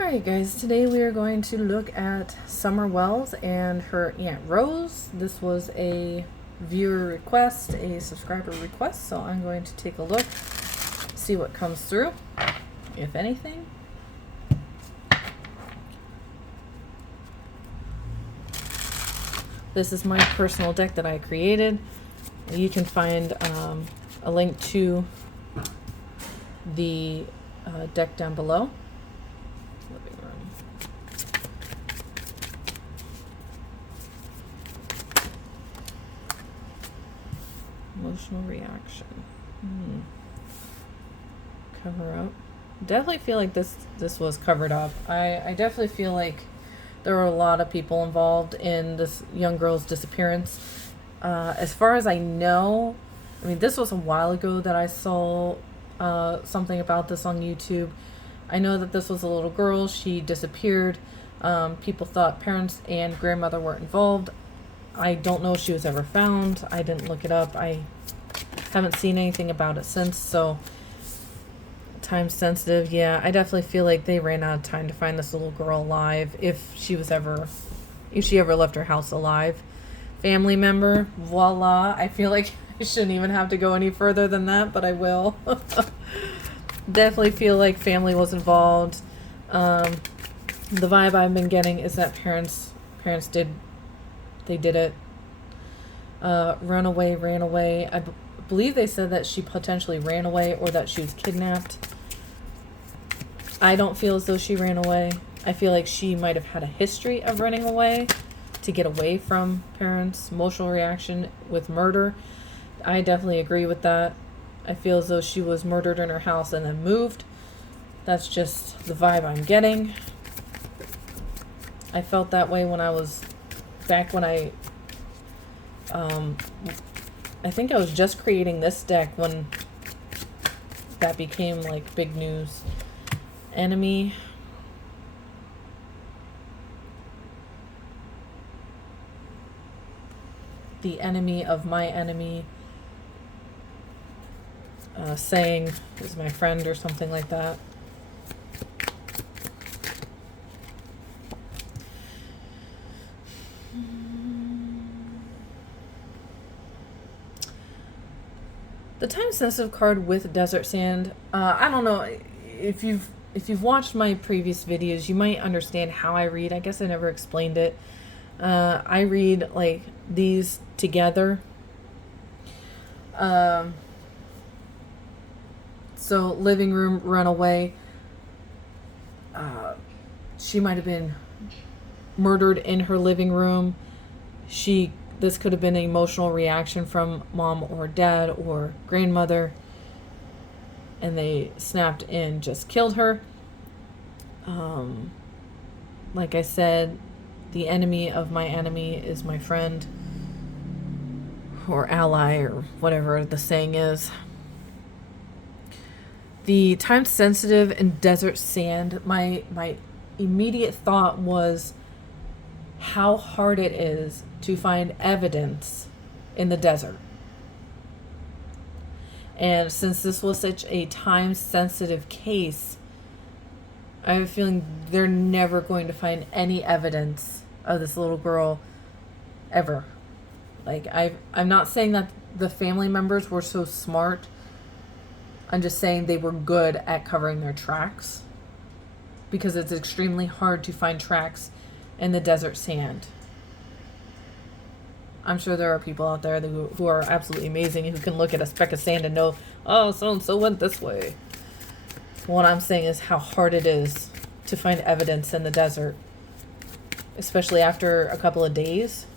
Alright guys, today we are going to look at Summer Wells and her Aunt Rose. This was a viewer request, a subscriber request, so I'm going to take a look, see what comes through, if anything. This is my personal deck that I created. You can find a link to the deck down below. Living room. Emotional reaction. Cover up. Definitely feel like this was covered up. I definitely feel like there were a lot of people involved in this young girl's disappearance. As far as I know, I mean, this was a while ago that I saw something about this on YouTube. I know that this was a little girl. She disappeared. People thought parents and grandmother were involved. I don't know if she was ever found. I didn't look it up. I haven't seen anything about it since, so time sensitive. Yeah, I definitely feel like they ran out of time to find this little girl alive, if she ever left her house alive. Family member, voila. I feel like I shouldn't even have to go any further than that, but I will. Definitely feel like family was involved. The vibe I've been getting is that parents did it. Ran away. I believe they said that she potentially ran away or that she was kidnapped. I don't feel as though she ran away. I feel like she might have had a history of running away to get away from parents. Emotional reaction with murder. I definitely agree with that. I feel as though she was murdered in her house and then moved. That's just the vibe I'm getting. I felt that way when I was back when I think I was just creating this deck when that became like big news. Enemy. The enemy of my enemy. Saying is my friend or something like that. The time sensitive card with desert sand. I don't know if you've watched my previous videos, you might understand how I read. I guess I never explained it. I read like these together. So living room, runaway. She might have been murdered in her living room. This could have been an emotional reaction from mom or dad or grandmother, and they snapped and just killed her. Like I said, the enemy of my enemy is my friend or ally or whatever the saying is. The time sensitive and desert sand, my immediate thought was how hard it is to find evidence in the desert. And since this was such a time sensitive case, I have a feeling they're never going to find any evidence of this little girl ever. Like, I'm not saying that the family members were so smart. I'm just saying they were good at covering their tracks, because it's extremely hard to find tracks in the desert sand. I'm sure there are people out there who are absolutely amazing and who can look at a speck of sand and know, oh, so-and-so went this way. What I'm saying is how hard it is to find evidence in the desert, especially after a couple of days.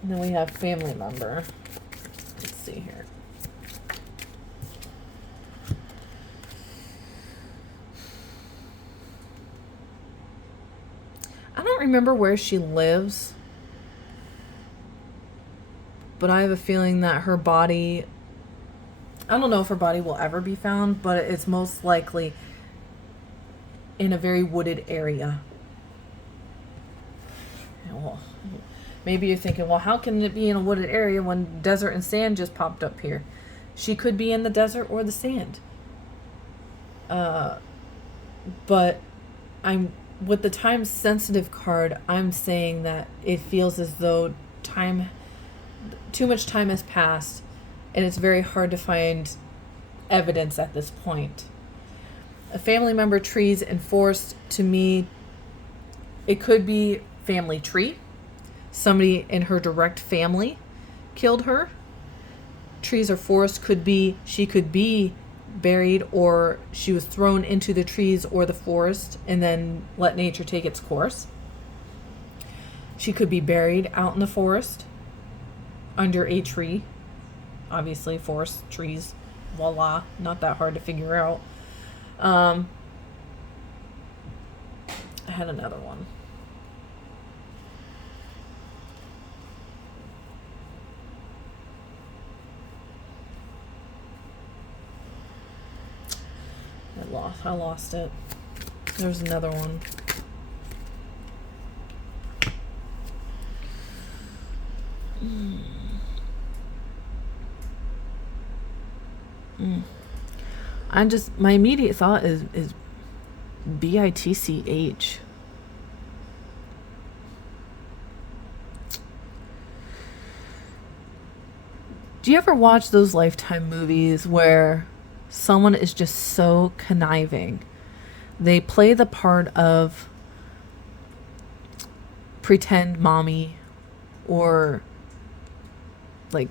And then we have family member. Let's see here. I don't remember where she lives, but I have a feeling that her body, I don't know if her body will ever be found, but it's most likely in a very wooded area. Well, maybe you're thinking, well, how can it be in a wooded area when desert and sand just popped up here? She could be in the desert or the sand. But I'm with the time sensitive card, I'm saying that it feels as though time too much time has passed and it's very hard to find evidence at this point. A family member, trees, and forest, to me, it could be family tree. Somebody in her direct family killed her. Trees or forest could be, she could be buried, or she was thrown into the trees or the forest and then let nature take its course. She could be buried out in the forest under a tree. Obviously, forest, trees, voila, not that hard to figure out. I had another one. I lost it. There's another one. My immediate thought is BITCH. Do you ever watch those Lifetime movies where someone is just so conniving? They play the part of pretend mommy, or like,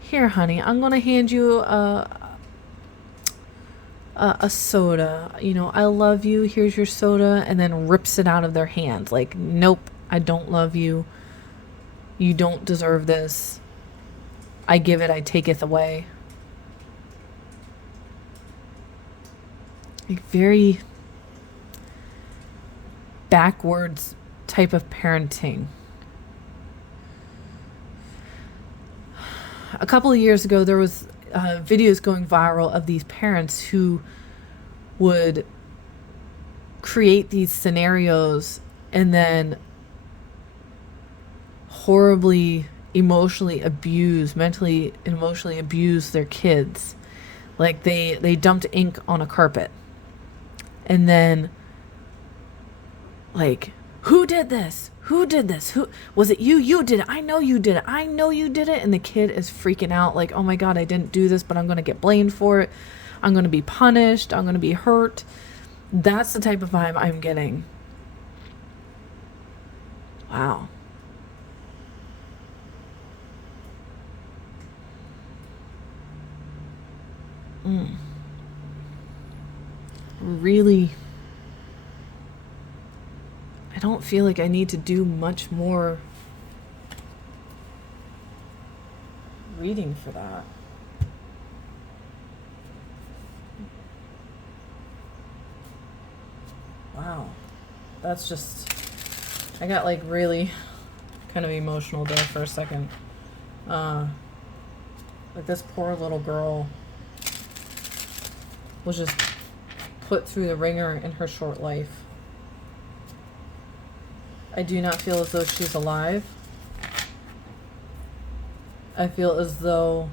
here honey, I'm gonna hand you a soda, I love you, here's your soda, and then rips it out of their hands like, nope, I don't love you, you don't deserve this, I give it, I taketh away. Like, very backwards type of parenting. A couple of years ago, there was videos going viral of these parents who would create these scenarios and then horribly mentally and emotionally abuse their kids. Like they dumped ink on a carpet. And then, like, who did this? Who did this? Who was it? You did it. I know you did it. I know you did it. And the kid is freaking out like, oh my God, I didn't do this, but I'm going to get blamed for it. I'm going to be punished. I'm going to be hurt. That's the type of vibe I'm getting. Wow. Really, I don't feel like I need to do much more reading for that. Wow. That's just, I got like really kind of emotional there for a second. Like, this poor little girl was just put through the ringer in her short life. I do not feel as though she's alive. I feel as though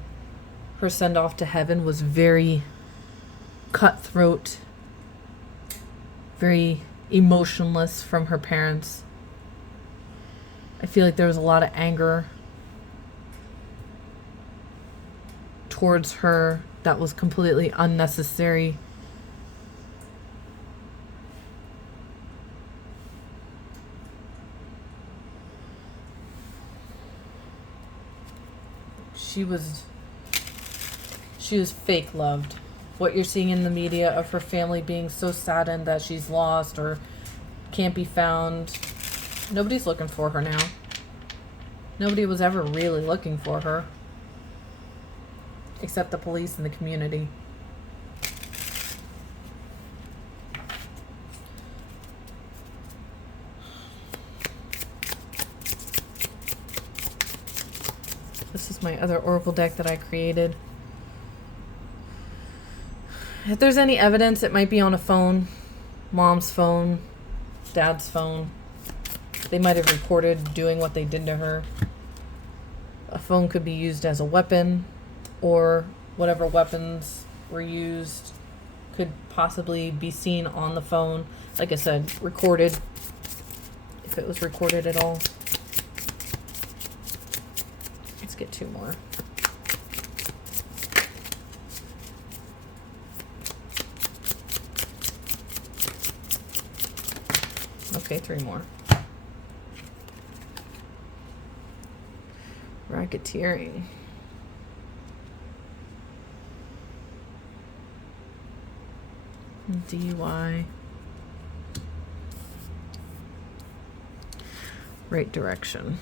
her send-off to heaven was very cutthroat, very emotionless from her parents. I feel like there was a lot of anger towards her that was completely unnecessary. She was fake loved. What you're seeing in the media of her family being so saddened that she's lost or can't be found, nobody's looking for her now. Nobody was ever really looking for her, except the police and the community. This is my other oracle deck that I created. If there's any evidence, it might be on a phone, mom's phone, dad's phone. They might have recorded doing what they did to her. A phone could be used as a weapon, or whatever weapons were used could possibly be seen on the phone. Like I said, recorded, if it was recorded at all. Let's get 2 more. Okay, 3 more. Racketeering. DUI. Right direction.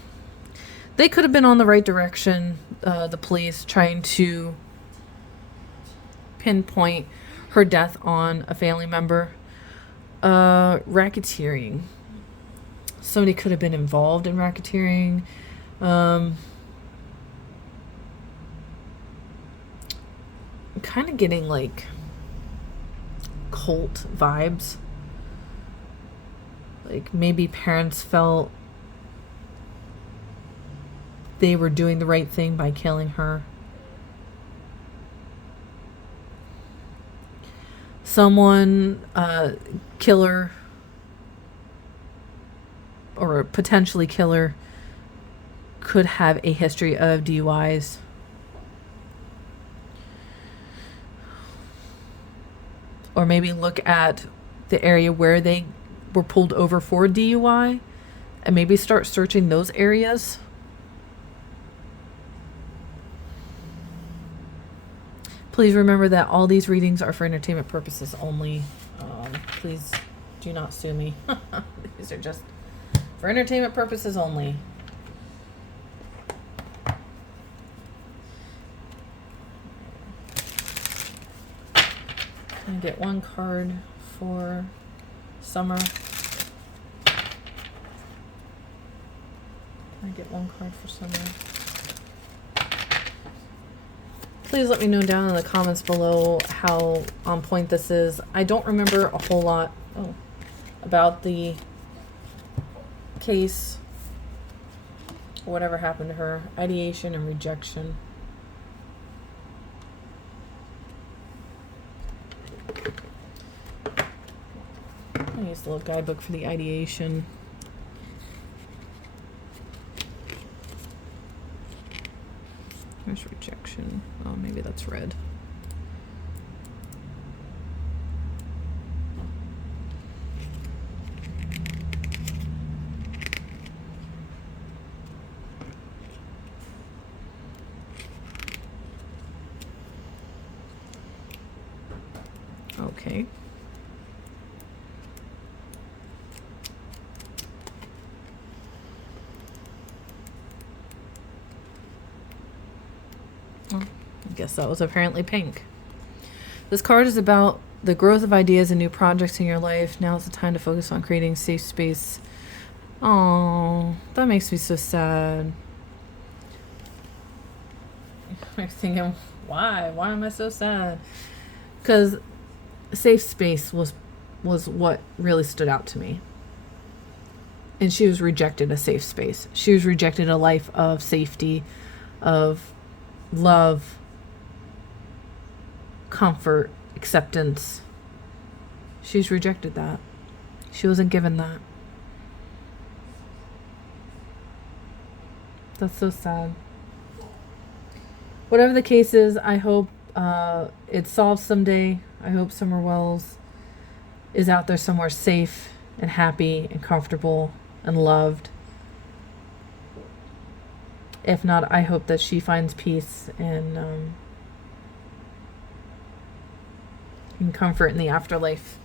They could have been on the right direction, the police, trying to pinpoint her death on a family member. Racketeering. Somebody could have been involved in racketeering. I'm kind of getting like cult vibes. Like maybe parents felt they were doing the right thing by killing her. Someone, killer, or potentially killer, could have a history of DUIs. Or maybe look at the area where they were pulled over for DUI and maybe start searching those areas. Please remember that all these readings are for entertainment purposes only. Please do not sue me. These are just for entertainment purposes only. Can I get 1 card for Summer? Can I get 1 card for Summer? Please let me know down in the comments below how on point this is. I don't remember a whole lot about the case or whatever happened to her. Ideation and rejection. I use the little guidebook for the ideation. There's rejection. Oh, maybe that's red. Okay. Well, I guess that was apparently pink. This card is about the growth of ideas and new projects in your life. Now is the time to focus on creating safe space. Oh, that makes me so sad. I'm thinking, why? Why am I so sad? Because safe space was what really stood out to me. And she was rejected a safe space. She was rejected a life of safety, of love, comfort, acceptance. She's rejected that. She wasn't given that. That's so sad. Whatever the case is, I hope it's solved someday. I hope Summerwells is out there somewhere safe and happy and comfortable and loved. If not, I hope that she finds peace and comfort in the afterlife.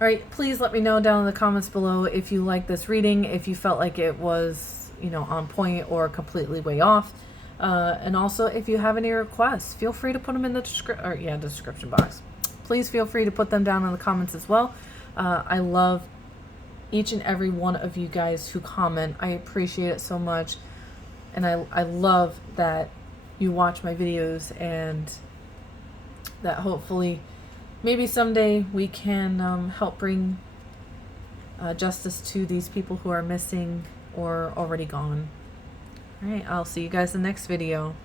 All right, please let me know down in the comments below if you like this reading, if you felt like it was, on point or completely way off. And also, if you have any requests, feel free to put them in the description box. Please feel free to put them down in the comments as well. I love each and every one of you guys who comment. I appreciate it so much. And I love that you watch my videos, and that hopefully maybe someday we can help bring justice to these people who are missing or already gone. All right, I'll see you guys in the next video.